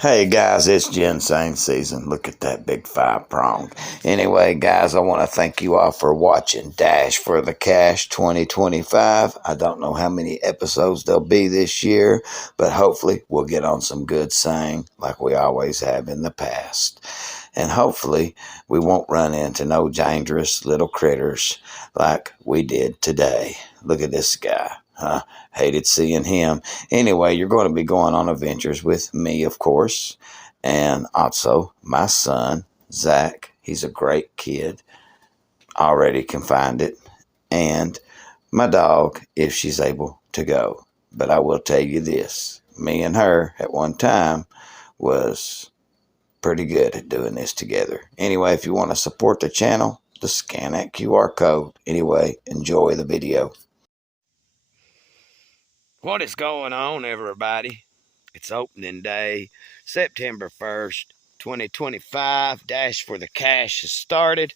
Hey guys, it's ginseng season. Look at that big 5-prong. Anyway, guys, I want to thank you all for watching Dash for the Cash 2025. I don't know how many episodes there'll be this year, but hopefully we'll get on some good sang like we always have in the past. And hopefully we won't run into no dangerous little critters like we did today. Look at this guy. Huh? Hated seeing him. Anyway, you're going to be going on adventures with me, of course, and also my son, Zach. He's a great kid. Already can find it. And my dog, if she's able to go. But I will tell you this. Me and her, at one time, was pretty good at doing this together. Anyway, if you want to support the channel, just scan that QR code. Anyway, enjoy the video. What is going on, everybody? It's opening day, September 1st, 2025. Dash for the Cash has started.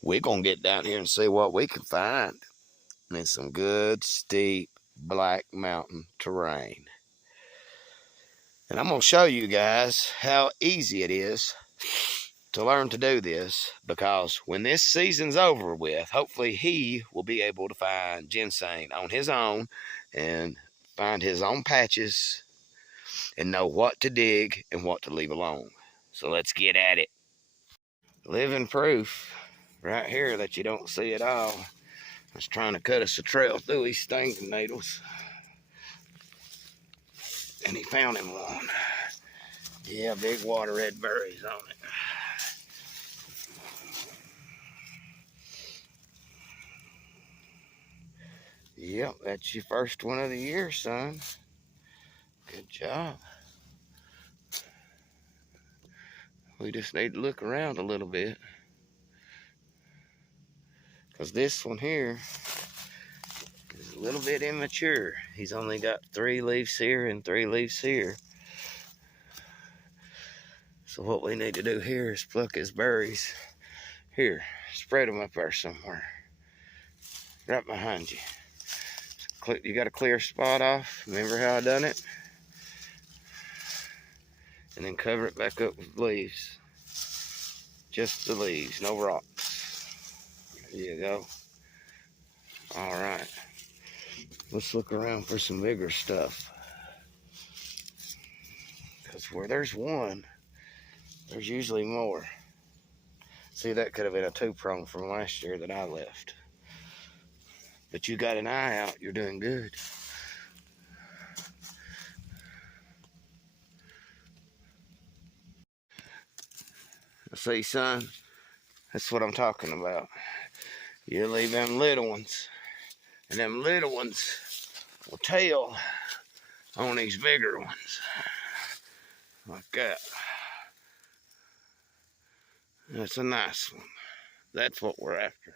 We're going to get down here and see what we can find in some good, steep, black mountain terrain. And I'm going to show you guys how easy it is to learn to do this, because when this season's over with, hopefully he will be able to find ginseng on his own and find his own patches and know what to dig and what to leave alone. So let's get at it. Living proof right here that you don't see it all. I was trying to cut us a trail through these stinging needles, and he found him one. Yeah, big water red berries on it. Yep, that's your first one of the year, son. Good job. We just need to look around a little bit, because this one here is a little bit immature. He's only got 3 leaves here and 3 leaves here. So what we need to do here is pluck his berries. Here, spread them up there somewhere. Right behind you. You got a clear spot off. Remember how I done it? And then cover it back up with leaves. Just the leaves, no rocks. There you go. All right. Let's look around for some bigger stuff. Because where there's one, there's usually more. See, that could have been a 2-prong from last year that I left. But you got an eye out, you're doing good. See, son, that's what I'm talking about. You leave them little ones, and them little ones will tell on these bigger ones. Like that. That's a nice one. That's what we're after.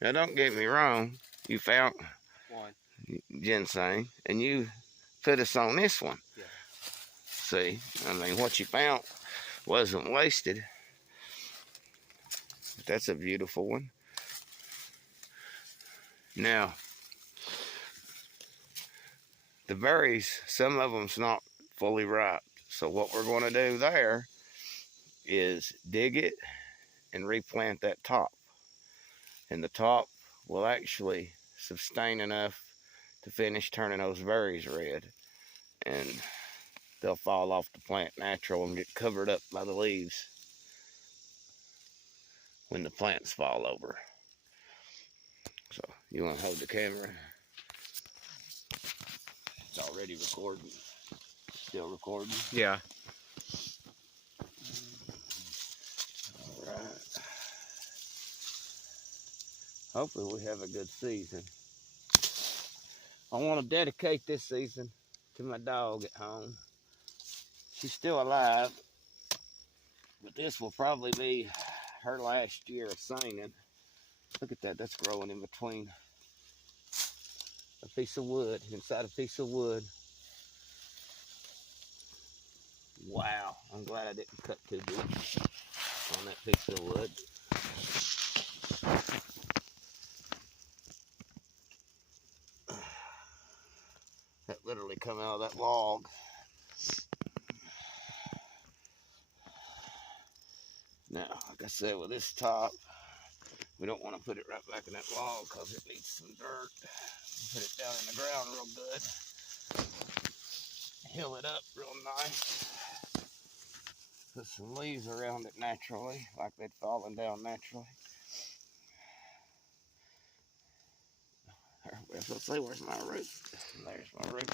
Now, don't get me wrong. You found one ginseng, and you put us on this one. Yeah. See, I mean, what you found wasn't wasted. But that's a beautiful one. Now, the berries, some of them's not fully ripe. So what we're going to do there is dig it and replant that top. And the top will actually sustain enough to finish turning those berries red. And they'll fall off the plant natural and get covered up by the leaves when the plants fall over. So you want to hold the camera? It's already recording. Still recording? Yeah. All right. Hopefully we have a good season. I want to dedicate this season to my dog at home. She's still alive, but this will probably be her last year of singing. Look at that, that's growing in between a piece of wood, inside a piece of wood. Wow, I'm glad I didn't cut too deep on that piece of wood. That literally come out of that log. like I said, with this top, we don't want to put it right back in that log because it needs some dirt. Put it down in the ground real good. Hill it up real nice. Put some leaves around it naturally, like they'd fallen down naturally. Let's see, where's my root? There's my root.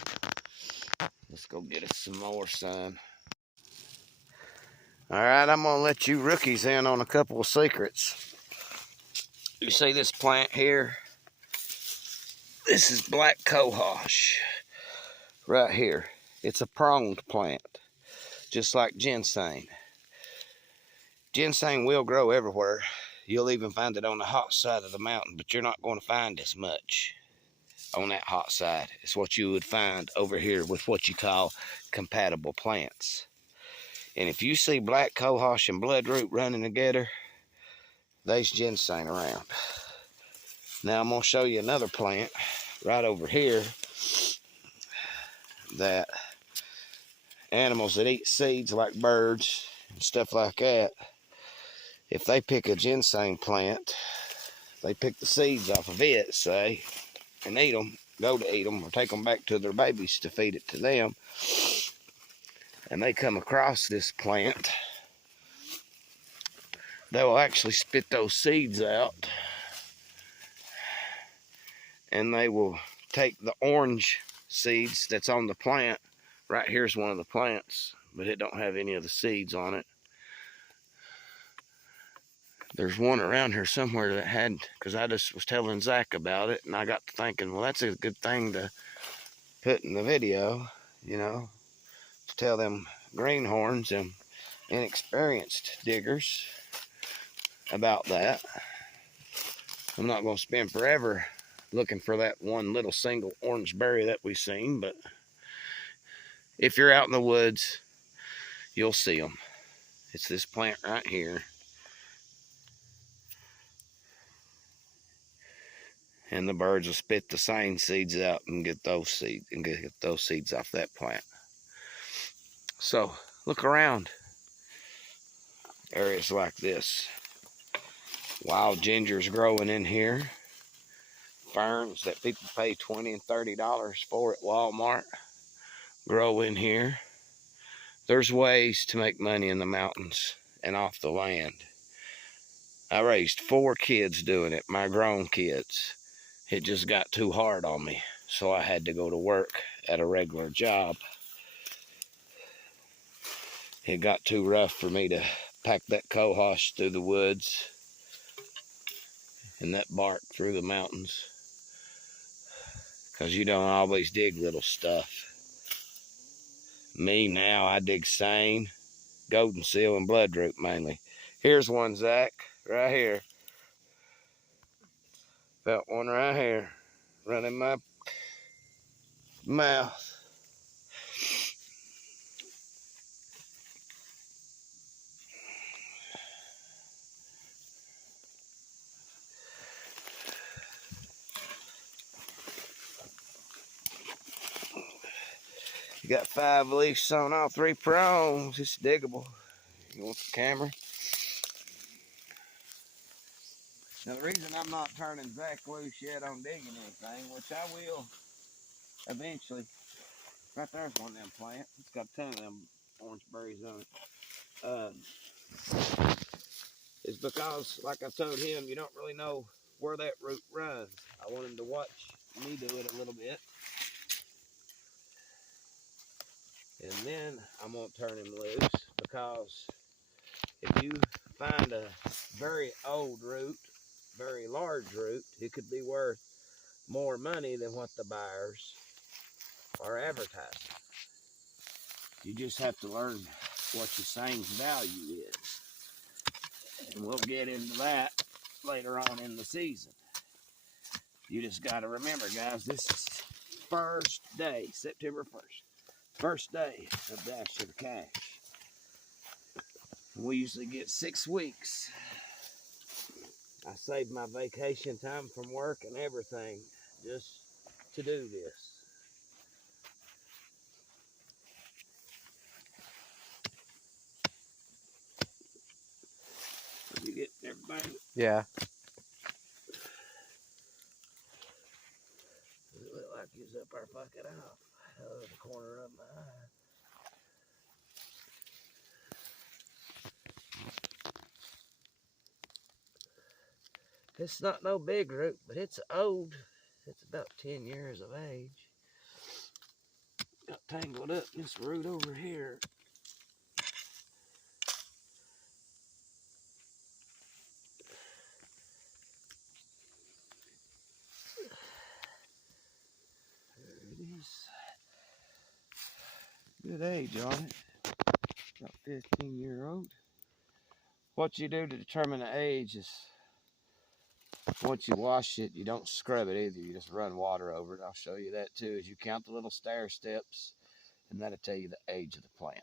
Let's go get us some more sun. All right, I'm gonna let you rookies in on a couple of secrets. You see this plant here? This is black cohosh right here. It's a pronged plant, just like ginseng. Ginseng will grow everywhere. You'll even find it on the hot side of the mountain, but you're not going to find as much on that hot side. It's what you would find over here with what you call compatible plants. And if you see black cohosh and bloodroot running together, there's ginseng around. Now I'm going to show you another plant right over here that animals that eat seeds like birds and stuff like that, if they pick a ginseng plant, they pick the seeds off of it, say, and eat them, go to eat them, or take them back to their babies to feed it to them, and they come across this plant, they will actually spit those seeds out, and they will take the orange seeds that's on the plant. Right here's one of the plants, but it don't have any of the seeds on it. There's one around here somewhere that had, because I just was telling Zach about it, and I got to thinking, well, that's a good thing to put in the video, you know, to tell them greenhorns and inexperienced diggers about that. I'm not going to spend forever looking for that one little single orange berry that we've seen, but if you're out in the woods, you'll see them. It's this plant right here. And the birds will spit the same seeds out and get those seeds off that plant. So look around areas like this. Wild ginger's growing in here. Ferns that people pay $20 and $30 for at Walmart grow in here. There's ways to make money in the mountains and off the land. I raised 4 kids doing it, my grown kids. It just got too hard on me, so I had to go to work at a regular job. It got too rough for me to pack that cohosh through the woods and that bark through the mountains, because you don't always dig little stuff. Me now, I dig sane, golden seal, and bloodroot mainly. Here's one, Zach, right here. Felt one right here, running my mouth. You got 5 leaves on all 3 prongs. It's diggable. You want the camera? Now the reason I'm not turning Zach loose yet on digging anything, which I will eventually. Right there's one of them plants. It's got a ton of them orange berries on it. Is because, like I told him, you don't really know where that root runs. I want him to watch me do it a little bit. And then I'm going to turn him loose, because if you find a very old root, very large root, it could be worth more money than what the buyers are advertising. You just have to learn what your saying's value is. And we'll get into that later on in the season. You just got to remember, guys, this is first day, September 1st. First day of Dash to the Cash. We usually get 6 weeks. I saved my vacation time from work and everything just to do this. You get everything? Yeah. It look like he's up our fucking off. The corner of my eye. It's not no big root, but it's old. It's about 10 years of age. Got tangled up in this root over here. There it is. Good age on it. About 15-year-old. What you do to determine the age is once you wash it, you don't scrub it either. You just run water over it. I'll show you that too as you count the little stair steps, and that'll tell you the age of the plant.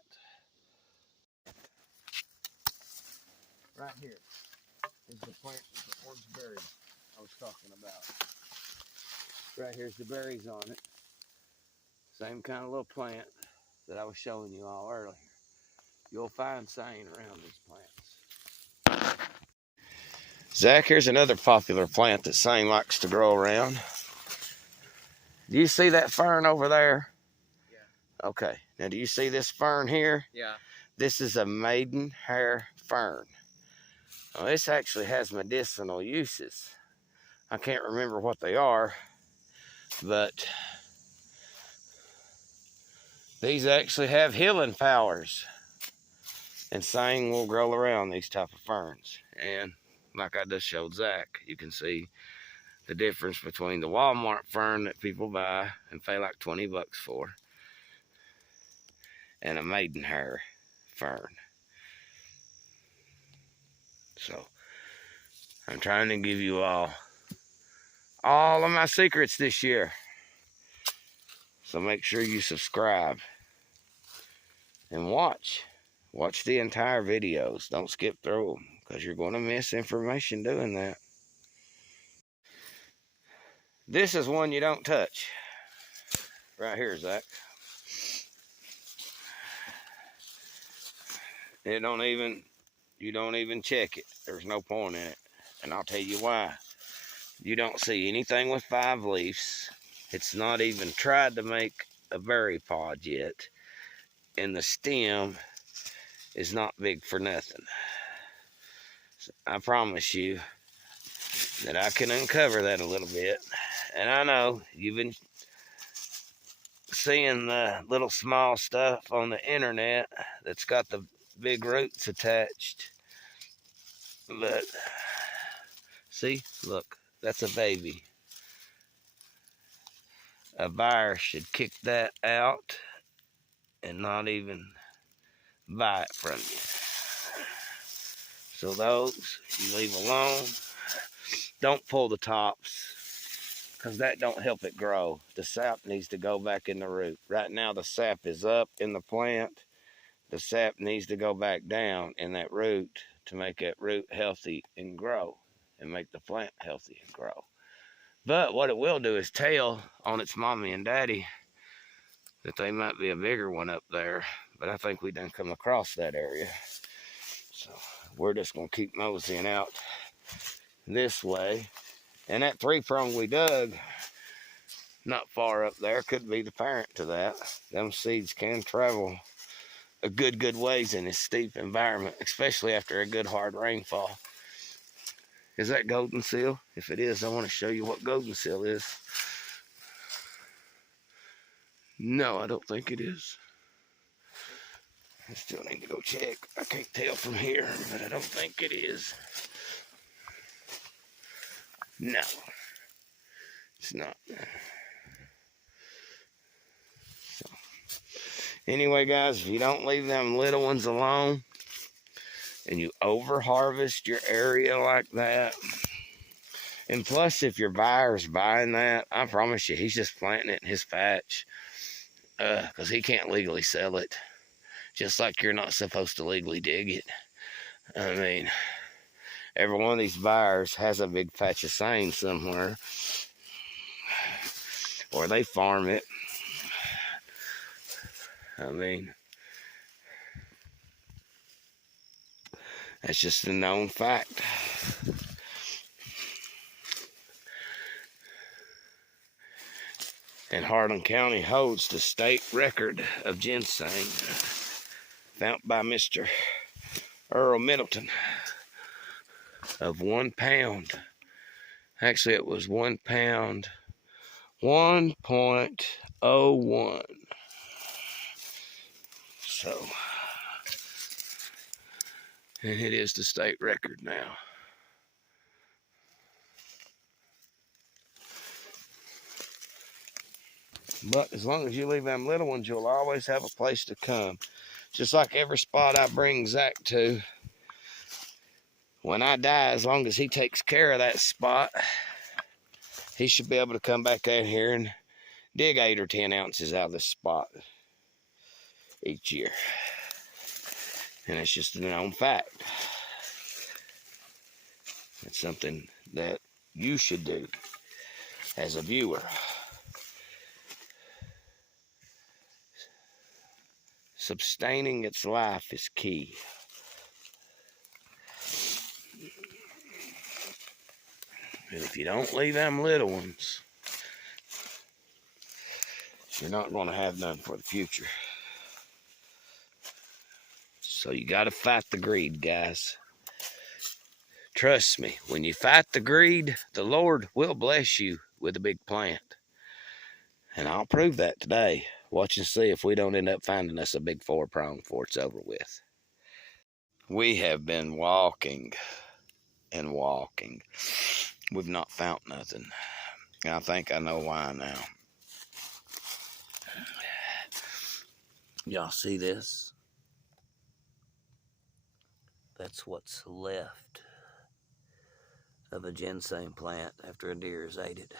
Right here is the plant with the orange berries I was talking about. Right here's the berries on it. Same kind of little plant that I was showing you all earlier. You'll find sane around these plants. Zach, here's another popular plant that Sane likes to grow around. Do you see that fern over there? Yeah. Okay. Now, do you see this fern here? Yeah. This is a maidenhair fern. Now, this actually has medicinal uses. I can't remember what they are, but these actually have healing powers. And Sane will grow around these type of ferns. And like I just showed Zach, you can see the difference between the Walmart fern that people buy and pay like 20 bucks for and a maidenhair fern. So I'm trying to give you all of my secrets this year. So make sure you subscribe and watch the entire videos. Don't skip through them because you're going to miss information doing that. This is one you don't touch. Right here, Zach. You don't even check it. There's no point in it. And I'll tell you why. You don't see anything with 5 leaves. It's not even tried to make a berry pod yet. And the stem is not big for nothing. So I promise you that I can uncover that a little bit. And I know you've been seeing the little small stuff on the internet that's got the big roots attached. But see, look, that's a baby. A buyer should kick that out and not even buy it from you. So those you leave alone. Don't pull the tops because that don't help it grow. The sap needs to go back in the root. Right now the sap is up in the plant. The sap needs to go back down in that root to make that root healthy and grow and make the plant healthy and grow. But what it will do is tell on its mommy and daddy that they might be a bigger one up there. But I think we done come across that area. So we're just going to keep moseying out this way. And that 3-prong we dug not far up there could be the parent to that. Them seeds can travel a good ways in this steep environment, especially after a good hard rainfall. Is that golden seal? If it is, I want to show you what golden seal is. No, I don't think it is. I still need to go check. I can't tell from here, but I don't think it is. No, it's not. So, anyway, guys, if you don't leave them little ones alone and you over harvest your area like that, and plus if your buyer's buying that, I promise you he's just planting it in his patch because he can't legally sell it, just like you're not supposed to legally dig it. I mean, every one of these buyers has a big patch of sane somewhere, or they farm it. I mean, That's just a known fact. And Harlan County holds the state record of ginseng, found by Mr. Earl Middleton, of 1 pound. Actually, it was 1 pound, 1.01. So, and it is the state record now. But as long as you leave them little ones, you'll always have a place to come. Just like every spot I bring Zach to, when I die, as long as he takes care of that spot, he should be able to come back out here and dig 8 or 10 ounces out of this spot each year. And it's just a known fact. It's something that you should do as a viewer. Sustaining its life is key. And if you don't leave them little ones, you're not going to have none for the future. So you got to fight the greed, guys. Trust me, when you fight the greed, the Lord will bless you with a big plant. And I'll prove that today. Watch and see if we don't end up finding us a big 4-prong before it's over with. We have been walking and walking. We've not found nothing. And I think I know why now. Y'all see this? That's what's left of a ginseng plant after a deer has ate it.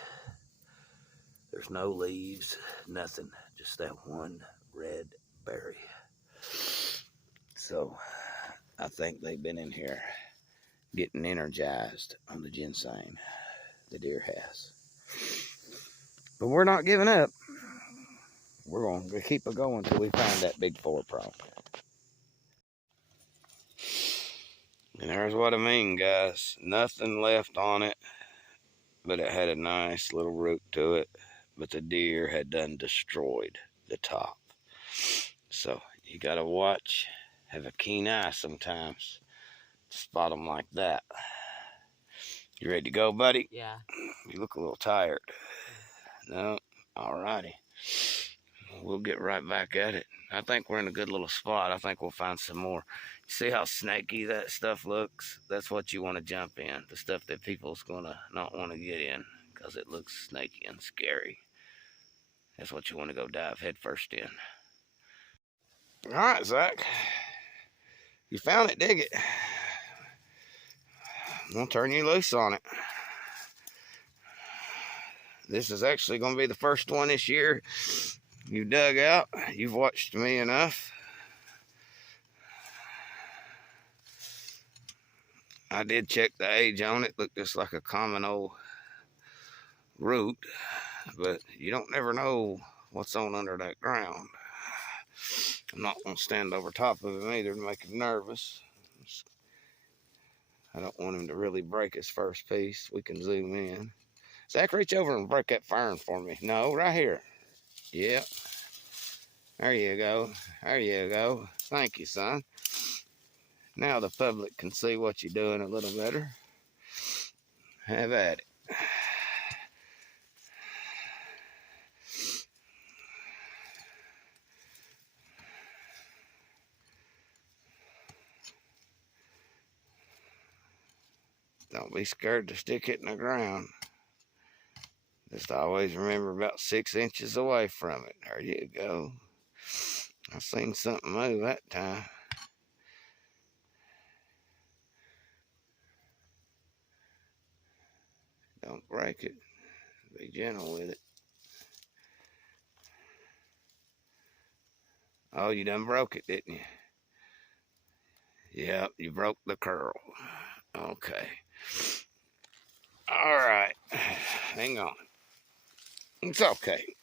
There's no leaves, nothing, just that one red berry. So I think they've been in here getting energized on the ginseng. The deer has. But we're not giving up. We're going to keep it going until we find that big 4-prong. And there's what I mean, guys. Nothing left on it, but it had a nice little root to it. But the deer had done destroyed the top. So you got to watch, have a keen eye sometimes to spot them like that. You ready to go, buddy? Yeah. You look a little tired. No? Alrighty. We'll get right back at it. I think we're in a good little spot. I think we'll find some more. See how snaky that stuff looks? That's what you want to jump in. The stuff that people's going to not want to get in because it looks snaky and scary. That's what you want to go dive head first in. All right, Zach. You found it, dig it. I'm going to turn you loose on it. This is actually going to be the first one this year you dug out. You've watched me enough. I did check the age on it. Looked just like a common old root, but you don't never know what's on under that ground. I'm not going to stand over top of him either to make him nervous. I don't want him to really break his first piece. We can zoom in. Zach, reach over and break that fern for me. No, right here. Yep. There you go. There you go. Thank you, son. Now the public can see what you're doing a little better. Have at it. Don't be scared to stick it in the ground. Just always remember about 6 inches away from it. There you go. I seen something move that time. Don't break it. Be gentle with it. Oh, you done broke it, didn't you? Yep, you broke the curl. Okay. All right. Hang on. It's okay.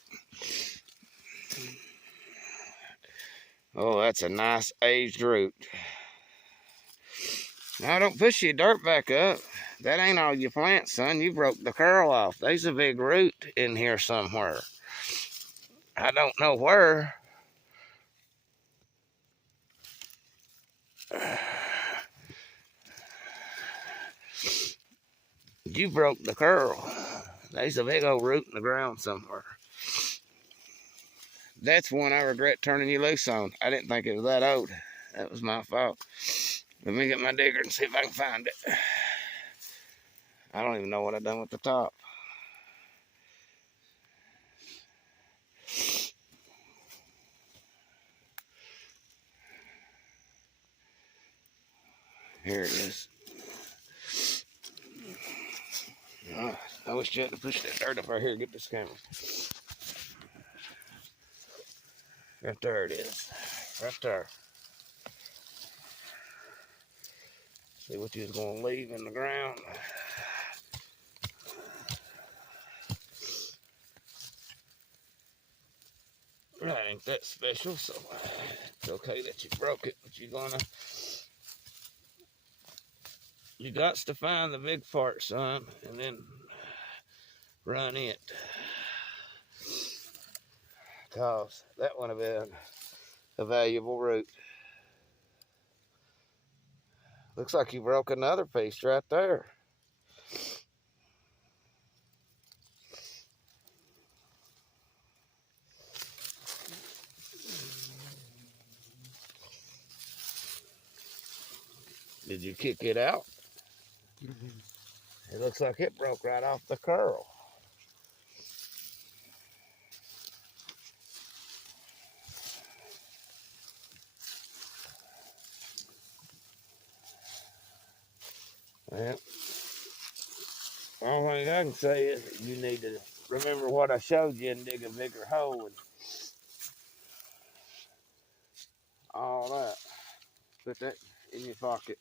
Oh, that's a nice aged root. Now don't push your dirt back up. That ain't all your plants, son. You broke the curl off. There's a big root in here somewhere. I don't know where. You broke the curl. There's a big old root in the ground somewhere. That's one I regret turning you loose on. I didn't think it was that old. That was my fault. Let me get my digger and see if I can find it. I don't even know what I done with the top. Here it is. Oh, I wish you hadn't pushed that dirt up right here. Get this camera. Right there it is. Right there. See what you was going to leave in the ground. That ain't that special, so it's okay that you broke it, but you got to find the big part, son, and then run it. Cause that would have been a valuable root. Looks like you broke another piece right there. Did you kick it out? It looks like it broke right off the curl. Well, all thing I can say is you need to remember what I showed you and dig a bigger hole and all that. Put that in your pocket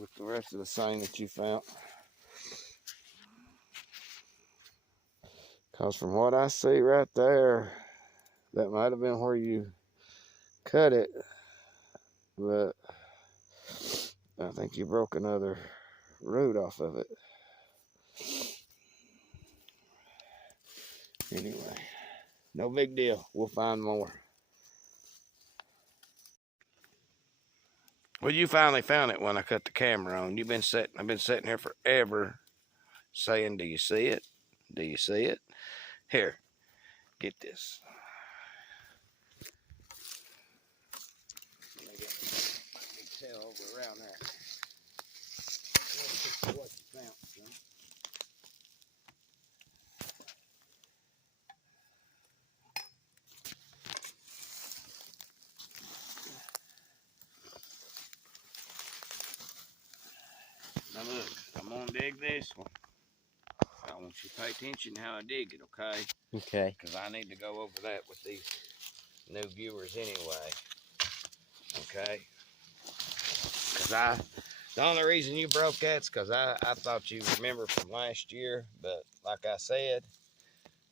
with the rest of the seine that you found. Because from what I see right there, that might have been where you cut it, but I think you broke another root off of it. Anyway, no big deal. We'll find more. Well, you finally found it when I cut the camera on. I've been sitting here forever saying, do you see it? Do you see it? Here, get this. Let me get my big tail over around there. What you found, son. Now look, I'm gonna dig this one. I want you to pay attention how I dig it, okay? Okay. Because I need to go over that with these new viewers anyway. Okay? Because the only reason you broke that's because I thought you remember from last year, but like I said,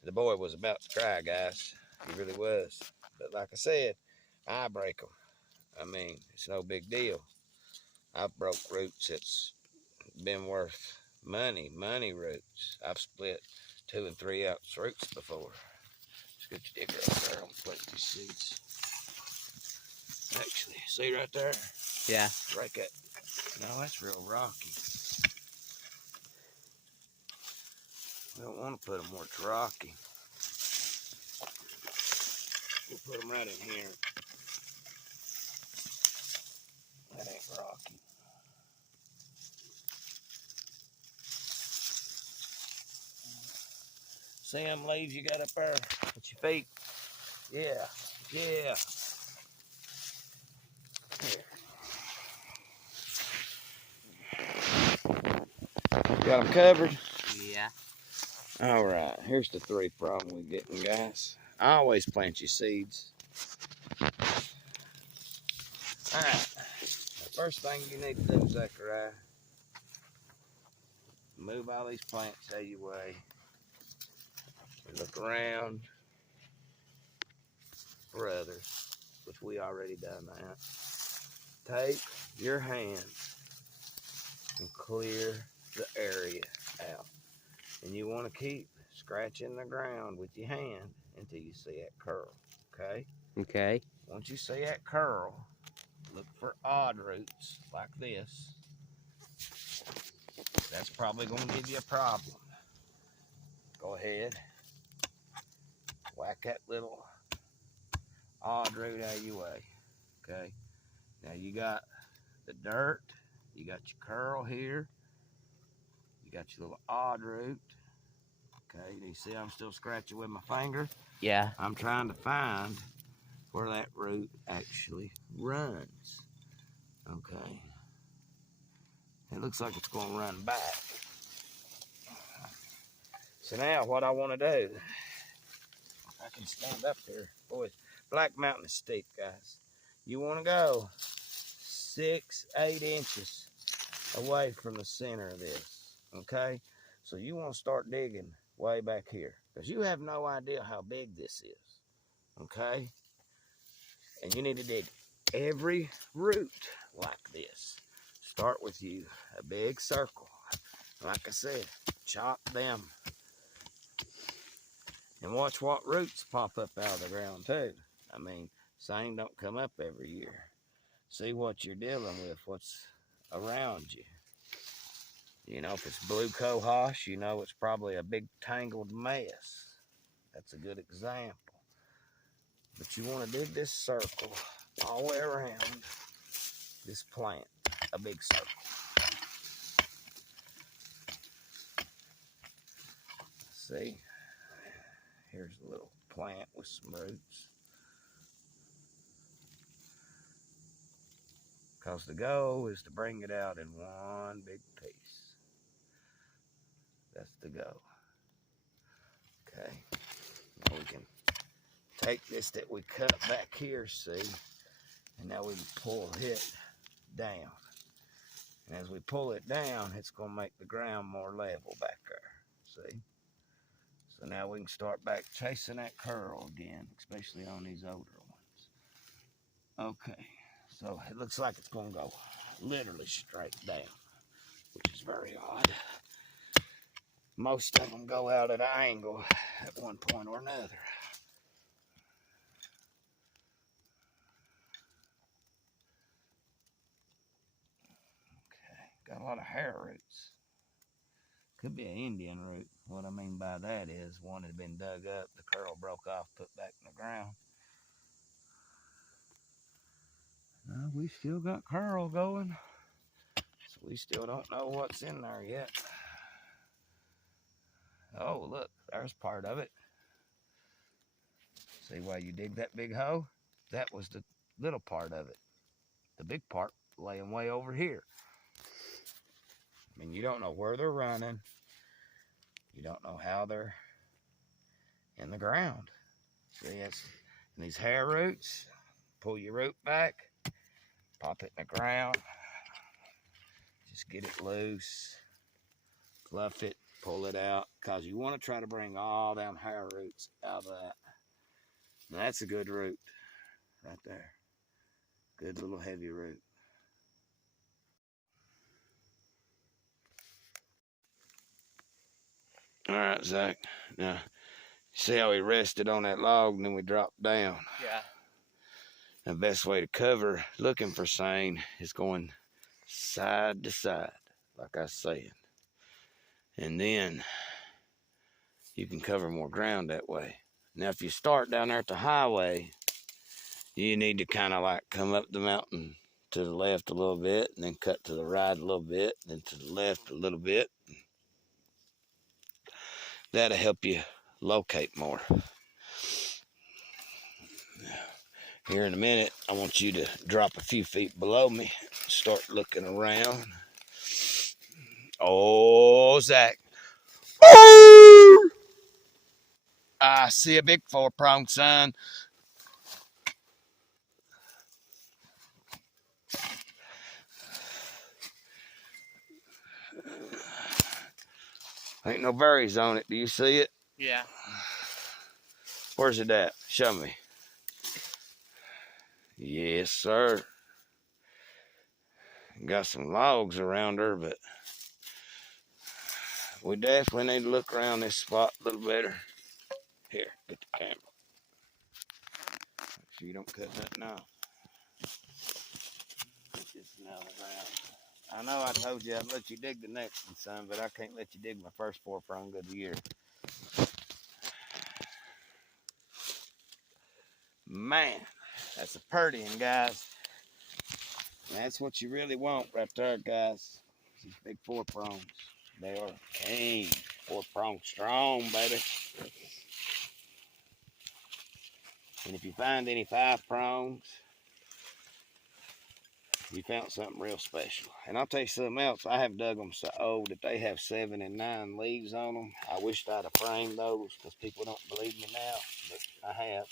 the boy was about to cry, guys. He really was. But like I said, I break them. I mean, it's no big deal. I've broke roots that's been worth money roots. I've split 2 and 3 ounce roots before. Just get your digger up there. I'll plant these seeds. Actually, see right there? Yeah. Break it. No, that's real rocky. We don't want to put them where it's rocky. We'll put them right in here. That ain't rocky. See them leaves you got up there at your feet? Yeah, yeah. Here. Got them covered? Yeah. All right, here's the 3-prong we're getting, guys. I always plant your seeds. All right, the first thing you need to do, Zechariah, move all these plants out of your way. Look around for others, which we already done that. take your hands and clear the area out. And you want to keep scratching the ground with your hand until you see that curl, okay? Okay. Once you see that curl, look for odd roots like this. That's probably going to give you a problem. Go ahead, whack that little odd root out of your way, okay? Now you got the dirt, you got your curl here, you got your little odd root, okay? You see I'm still scratching with my finger? Yeah. I'm trying to find where that root actually runs, okay? It looks like it's going to run back. So now what I want to do, I can stand up here. Boys, Black Mountain is steep, guys. You want to go 6-8 inches away from the center of this, okay? So you want to start digging way back here because you have no idea how big this is, okay? And you need to dig every root like this. Start with you a big circle. Like I said, chop them. And watch what roots pop up out of the ground too. I mean, same don't come up every year. See what you're dealing with, what's around you. You know, if it's blue cohosh, you know it's probably a big tangled mess. That's a good example. But you want to dig this circle all the way around this plant, a big circle. See, here's a little plant with some roots. Because the goal is to bring it out in one big piece. That's the goal. Okay. Now we can take this that we cut back here, see, and now we can pull it down. And as we pull it down, it's going to make the ground more level back there, see? So now we can start back chasing that curl again, especially on these older ones. Okay, so it looks like it's going to go literally straight down, which is very odd. Most of them go out at an angle at one point or another. Okay, got a lot of hair roots. Could be an Indian root. What I mean by that is one had been dug up, the curl broke off, put back in the ground. We still got curl going, so we still don't know what's in there yet. Oh, look, there's part of it. See why you dig that big hole? That was the little part of it. The big part laying way over here. I mean, you don't know where they're running. You don't know how they're in the ground. See, it's in these hair roots. Pull your root back, pop it in the ground. Just get it loose, fluff it, pull it out, because you want to try to bring all them hair roots out of that. Now that's a good root right there. Good little heavy root. All right, Zach. Now, see how we rested on that log and then we dropped down? Yeah. The best way to cover looking for seine is going side to side, like I said. And then you can cover more ground that way. Now, if you start down there at the highway, you need to kind of like come up the mountain to the left a little bit, and then cut to the right a little bit, then to the left a little bit. That'll help you locate more. Here in a minute, I want you to drop a few feet below me, start looking around. Oh, Zach. I see a big four-prong sign. Ain't no berries on it. Do you see it? Yeah. Where's it at? Show me. Yes, sir. Got some logs around her, but we definitely need to look around this spot a little better. Here, get the camera. Make sure you don't cut nothing off. Get this another round. I know I told you I'd let you dig the next one, son, but I can't let you dig my first 4-prong of the year. Man, that's a purty one, guys. That's what you really want right there, guys. These big 4-prongs. They are king. 4-prong strong, baby. And if you find any 5-prongs, you found something real special. And I'll tell you something else. I have dug them so old that they have 7 and 9 leaves on them. I wished I'd have framed those because people don't believe me now, but I have.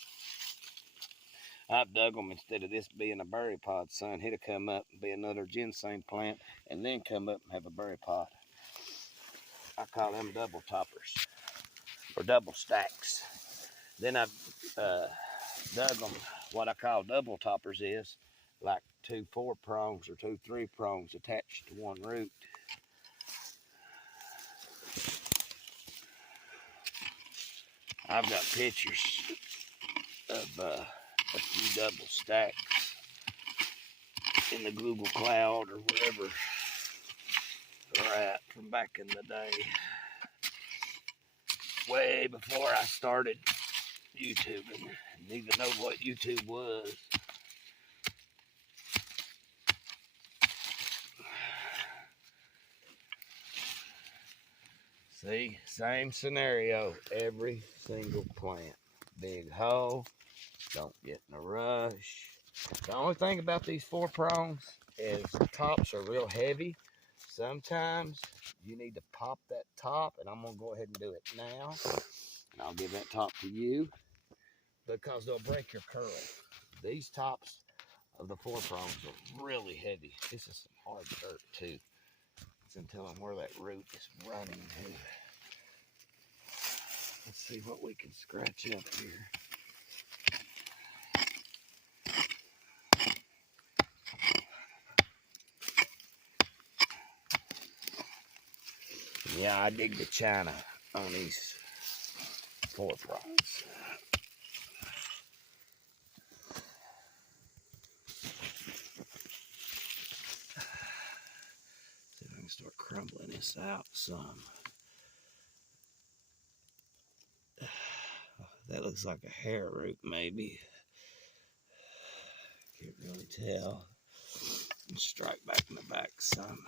I've dug them instead of this being a berry pod, son. It'll come up and be another ginseng plant and then come up and have a berry pod. I call them double toppers or double stacks. Then I've dug them. What I call double toppers is like 2 4-prongs or 2 3-prongs attached to one root. I've got pictures of a few double stacks in the Google Cloud or wherever they're at from back in the day, way before I started YouTubing and even know what YouTube was. See, same scenario, every single plant. Big hole, don't get in a rush. The only thing about these 4-prongs is the tops are real heavy. Sometimes you need to pop that top, and I'm gonna go ahead and do it now. And I'll give that top to you because they'll break your curl. These tops of the 4-prongs are really heavy. This is some hard dirt too. It's until I'm where that root is running to. Let's see what we can scratch up here. Yeah, I dig the China on these 4-prongs. See if I can start crumbling this out some. That looks like a hair root, maybe. Can't really tell. And strike back in the back some.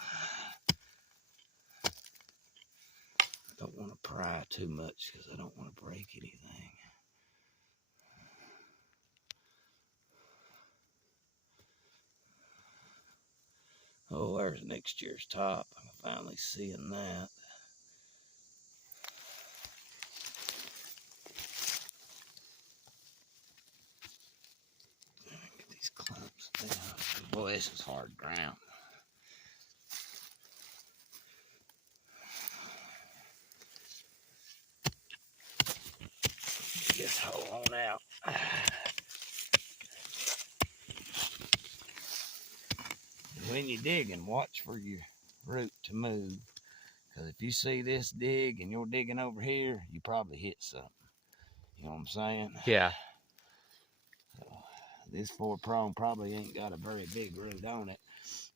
I don't want to pry too much because I don't want to break anything. Oh, there's next year's top. I'm finally seeing that. Get these clumps down. Boy, this is hard ground. Just hold on out. When you're digging, watch for your root to move. Because if you see this dig and you're digging over here, you probably hit something. You know what I'm saying? Yeah. So, this 4-prong probably ain't got a very big root on it.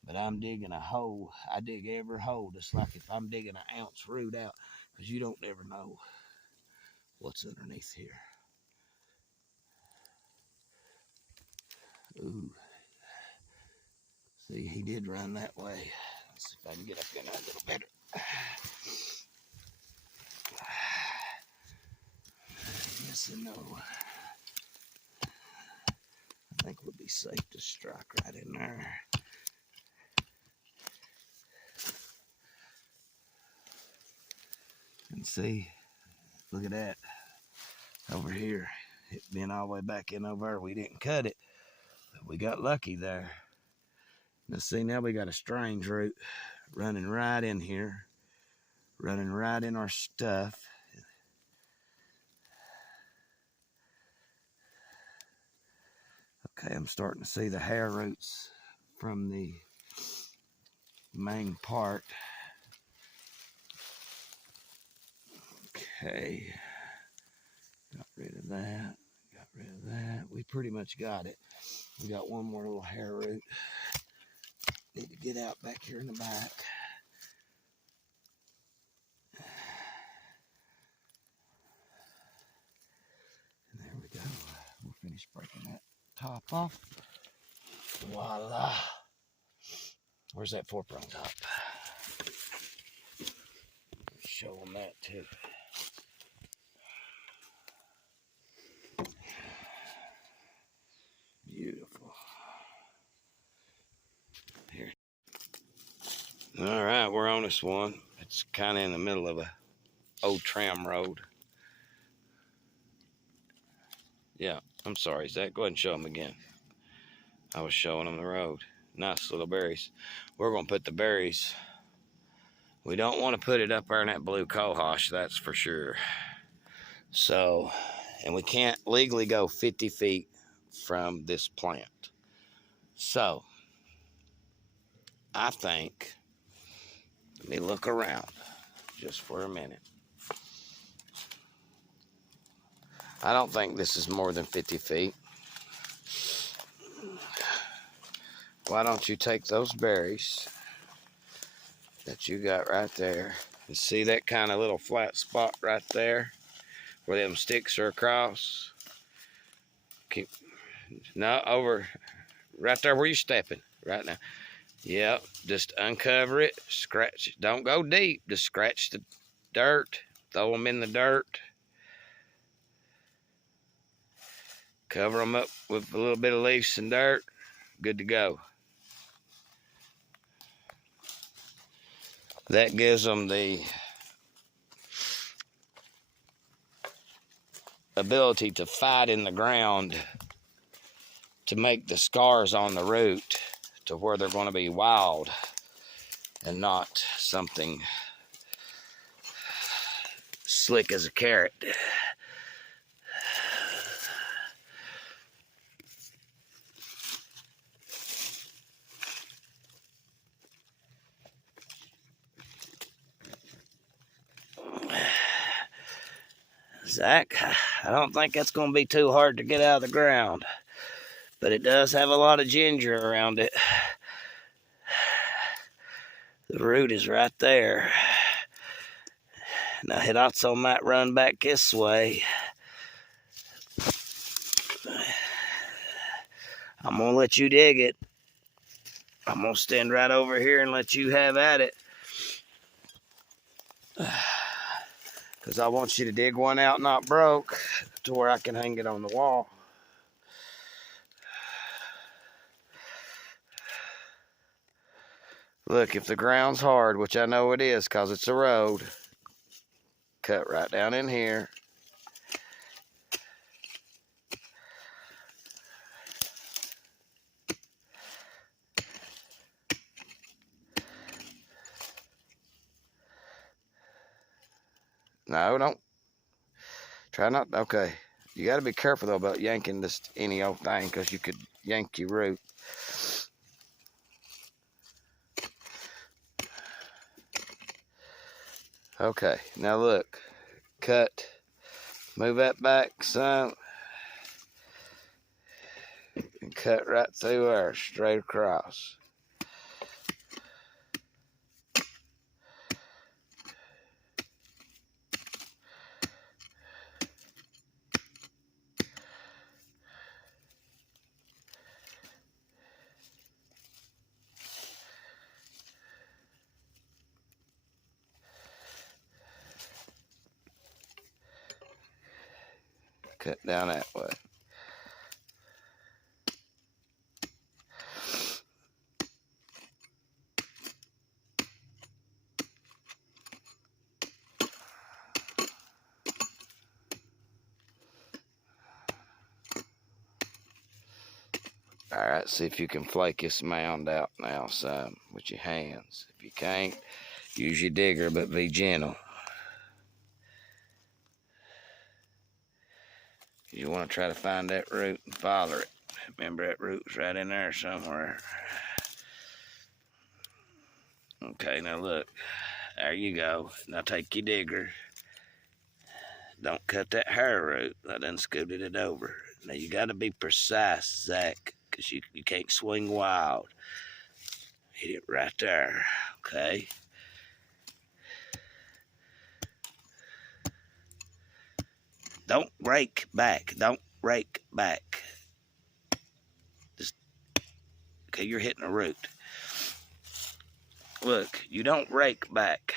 But I'm digging a hole. I dig every hole just like if I'm digging an ounce root out. Because you don't ever know what's underneath here. Ooh. See, he did run that way. Let's see if I can get up in there a little better. Yes and no. I think it would be safe to strike right in there. And see, look at that. Over here, it been all the way back in over there. We didn't cut it, but we got lucky there. Now see, now we got a strange root running right in here, running right in our stuff. Okay, I'm starting to see the hair roots from the main part. Okay. Got rid of that. Got rid of that. We pretty much got it. We got one more little hair root. Need to get out back here in the back. And there we go. We'll finish breaking that top off. Voila. Where's that four-prong top? Show them that too. Beautiful. Here. All right, we're on this one. It's kind of in the middle of a old tram road. Yeah, I'm sorry, Zach. Go ahead and show them again. I was showing them the road. Nice little berries. We're going to put the berries. We don't want to put it up there in that blue cohosh, that's for sure. So, and we can't legally go 50 feet from this plant. So, I think, let me look around just for a minute. I don't think this is more than 50 feet. Why don't you take those berries that you got right there and see that kind of little flat spot right there where them sticks are across? Keep, no, over right there where you're stepping right now. Yep, just uncover it, scratch it. Don't go deep, just scratch the dirt, throw them in the dirt. Cover them up with a little bit of leaves and dirt. Good to go. That gives them the ability to fight in the ground to make the scars on the root to where they're going to be wild and not something slick as a carrot. Zach, I don't think that's going to be too hard to get out of the ground, but it does have a lot of ginger around it. The root is right there. Now it also might run back this way. I'm going to let you dig it. I'm going to stand right over here and let you have at it. Because I want you to dig one out not broke to where I can hang it on the wall. Look, if the ground's hard, which I know it is because it's a road, cut right down in here. No, don't. Try not. Okay. You got to be careful, though, about yanking this any old thing because you could yank your root. Okay. Now, look. Cut. Move that back some. And cut right through there, straight across. Cut down that way. All right, see if you can flake this mound out now some with your hands. If you can't, use your digger, but be gentle. You want to try to find that root and follow it. Remember that root was right in there somewhere. Okay, now look. There you go. Now take your digger. Don't cut that hair root. I done scooted it over. Now you got to be precise, Zach, because you can't swing wild. Hit it right there, okay? Don't rake back. Don't rake back. Just, okay, you're hitting a root. Look, you don't rake back.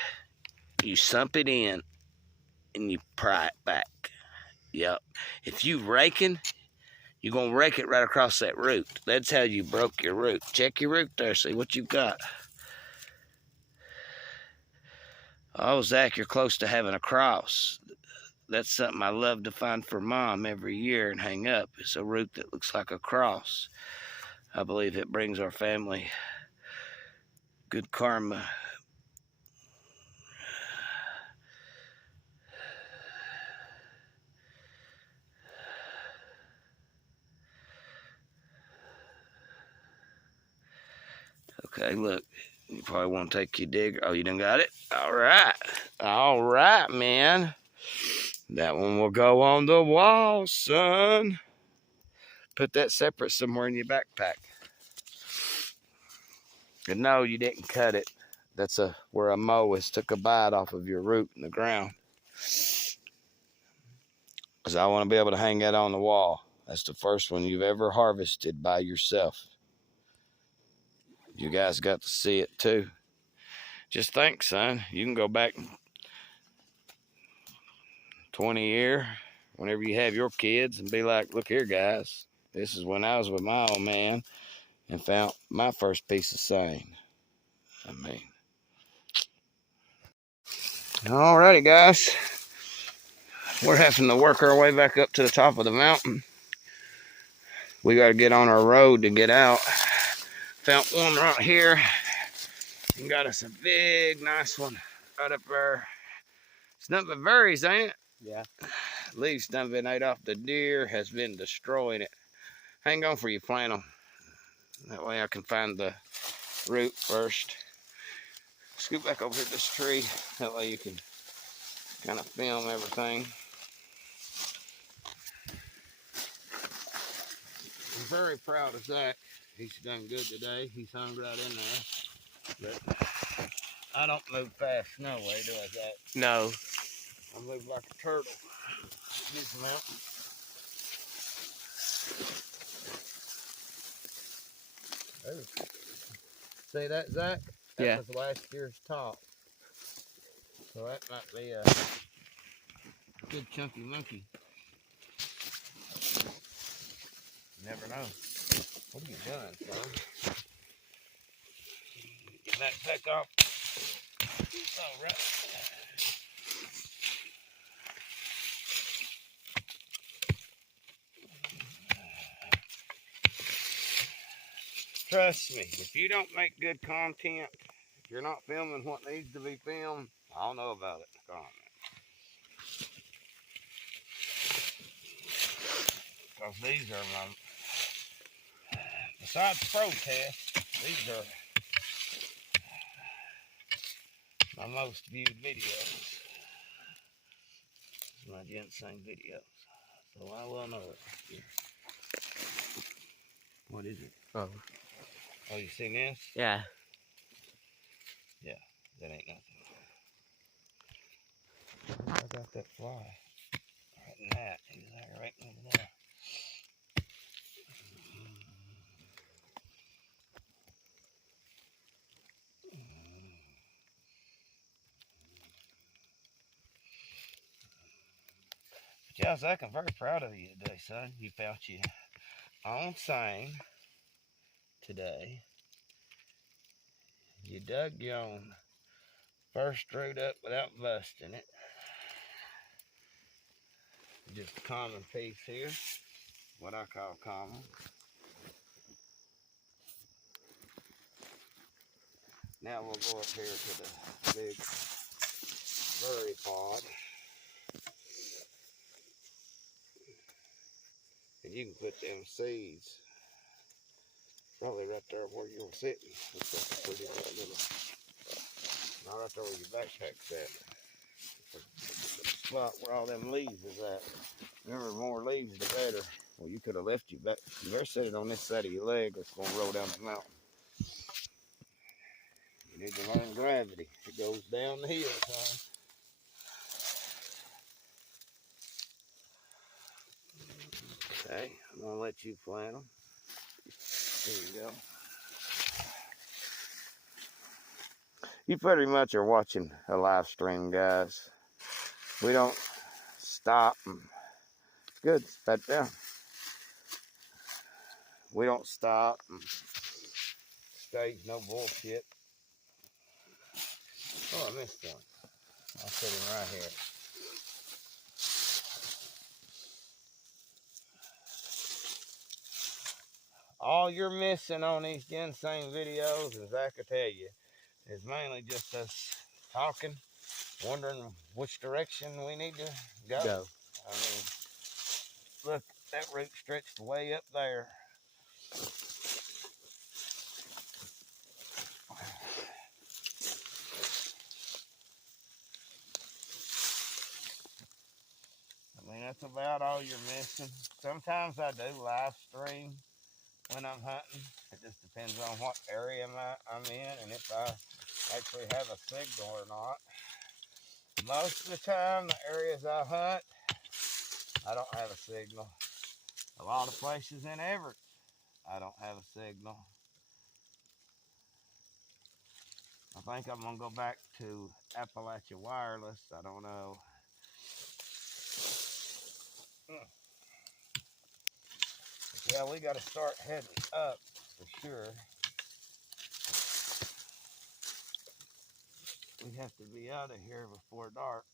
You sump it in and you pry it back. Yep. If you raking, you're going to rake it right across that root. That's how you broke your root. Check your root there, see what you've got. Oh, Zach, you're close to having a cross. That's something I love to find for Mom every year and hang up. It's a root that looks like a cross. I believe it brings our family good karma. Okay, look. You probably want to take your digger. Oh, you done got it? All right. All right, man. That one will go on the wall, son. Put that separate somewhere in your backpack. And no, you didn't cut it. That's where a mow has took a bite off of your root in the ground. Because I want to be able to hang that on the wall. That's the first one you've ever harvested by yourself. You guys got to see it too. Just think, son, you can go back 20 years, whenever you have your kids, and be like, look here, guys. This is when I was with my old man and found my first piece of seine. I mean. Alrighty, guys. We're having to work our way back up to the top of the mountain. We got to get on our road to get out. Found one right here. And got us a big, nice one right up there. It's nothing but berries, ain't it? Yeah. Leaves done been ate off. The deer has been destroying it. Hang on for your flannel. That way I can find the root first. Scoot back over to this tree. That way you can kind of film everything. I'm very proud of Zach. He's done good today. He's hung right in there. But I don't move fast no way, do I, Zach? No. I move like a turtle. Here's the mountain. Oh. See that, Zach? That Yeah. was last year's top. So that might be a good chunky monkey. Never know. What are you doing, son? Get that back off. All right. Trust me, if you don't make good content, if you're not filming what needs to be filmed, I don't know about it. Because these are my, besides protest, these are my most viewed videos. This is my ginseng videos. So I will know it. Here. What is it? Oh. Oh, you seen this? Yeah. Yeah, that ain't nothing. I got that fly. Right in that. He's there, right over there. But yeah, Zach, I'm very proud of you today, son. You found your own sign today. You dug your own first root up without busting it. Just a common piece here. What I call common. Now we'll go up here to the big berry pod. And you can put them seeds probably right there where you're sitting. Looks like a pretty little Not right there where your backpack's at. The spot where all them leaves is at. Remember, more leaves, the better. Well, you could have left your back. You better set it on this side of your leg or it's going to roll down the mountain. You need to learn gravity. It goes down the hill, son. Okay, I'm going to let you plant them. There you go. You pretty much are watching a live stream, guys. We don't stop. It's good. It's back down. We don't stop. Stage no bullshit. Oh, I missed one. I'll put him right here. All you're missing on these ginseng videos, as I could tell you, is mainly just us talking, wondering which direction we need to go. I mean, look, that root stretched way up there. I mean, that's about all you're missing. Sometimes I do live stream when I'm hunting. It just depends on what area I'm in and if I actually have a signal or not. Most of the time, the areas I hunt, I don't have a signal. A lot of places in Everett, I don't have a signal. I think I'm gonna go back to Appalachia Wireless. I don't know. Yeah, we got to start heading up for sure. We have to be out of here before dark.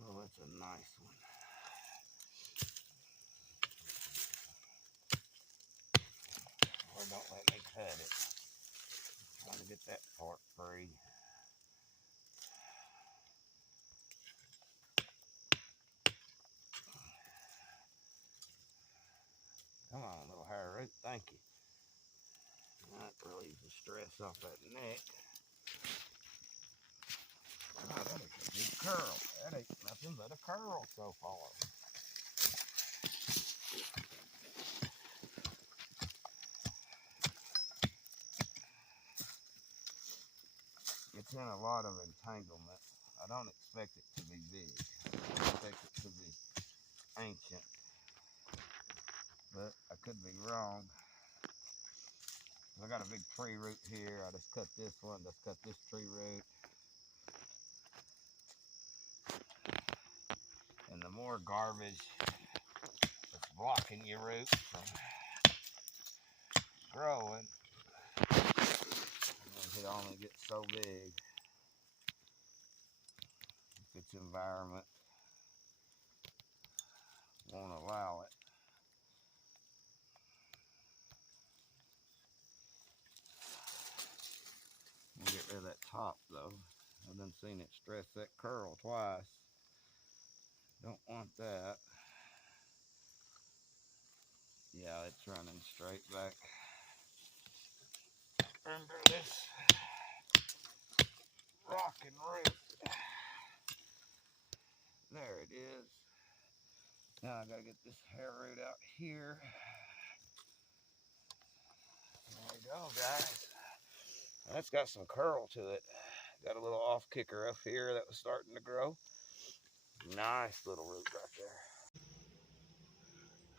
Oh, that's a nice one. Or don't let me cut it. I'm trying to get that part free. Come on, little hair root. Thank you. That relieves the stress off that neck. Oh, that is a big curl. That ain't nothing but a curl so far. It's in a lot of entanglement. I don't expect it to be big. I expect it to be ancient. But I could be wrong. I got a big tree root here. I just cut this one, just cut this tree root. And the more garbage that's blocking your roots from growing, it only gets so big if its environment won't allow it. We'll get rid of that top though. I've done seen it stress that curl twice. Don't want that. Yeah, it's running straight back under this rocking root. There it is. Now I gotta get this hair root out here. There we go, guys. That's got some curl to it. Got a little off kicker up here that was starting to grow. Nice little root right there.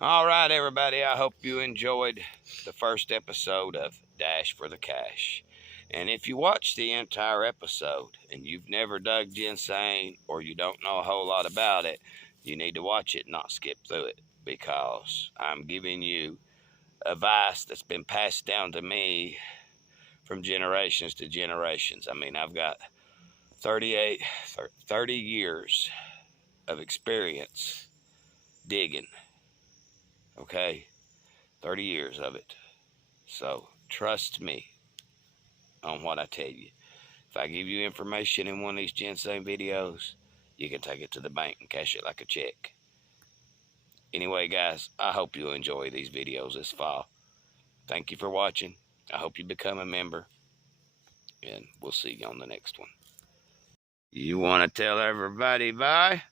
All right, everybody. I hope you enjoyed the first episode of Dash for the Cash. And if you watch the entire episode and you've never dug ginseng or you don't know a whole lot about it, you need to watch it, not skip through it, because I'm giving you advice that's been passed down to me from generations to generations. I mean, I've got 30 years of experience digging, okay? 30 years of it. So trust me on what I tell you. If I give you information in one of these ginseng videos, you can take it to the bank and cash it like a check. Anyway, guys, I hope you enjoy these videos this fall. Thank you for watching. I hope you become a member, and we'll see you on the next one. You want to tell everybody bye?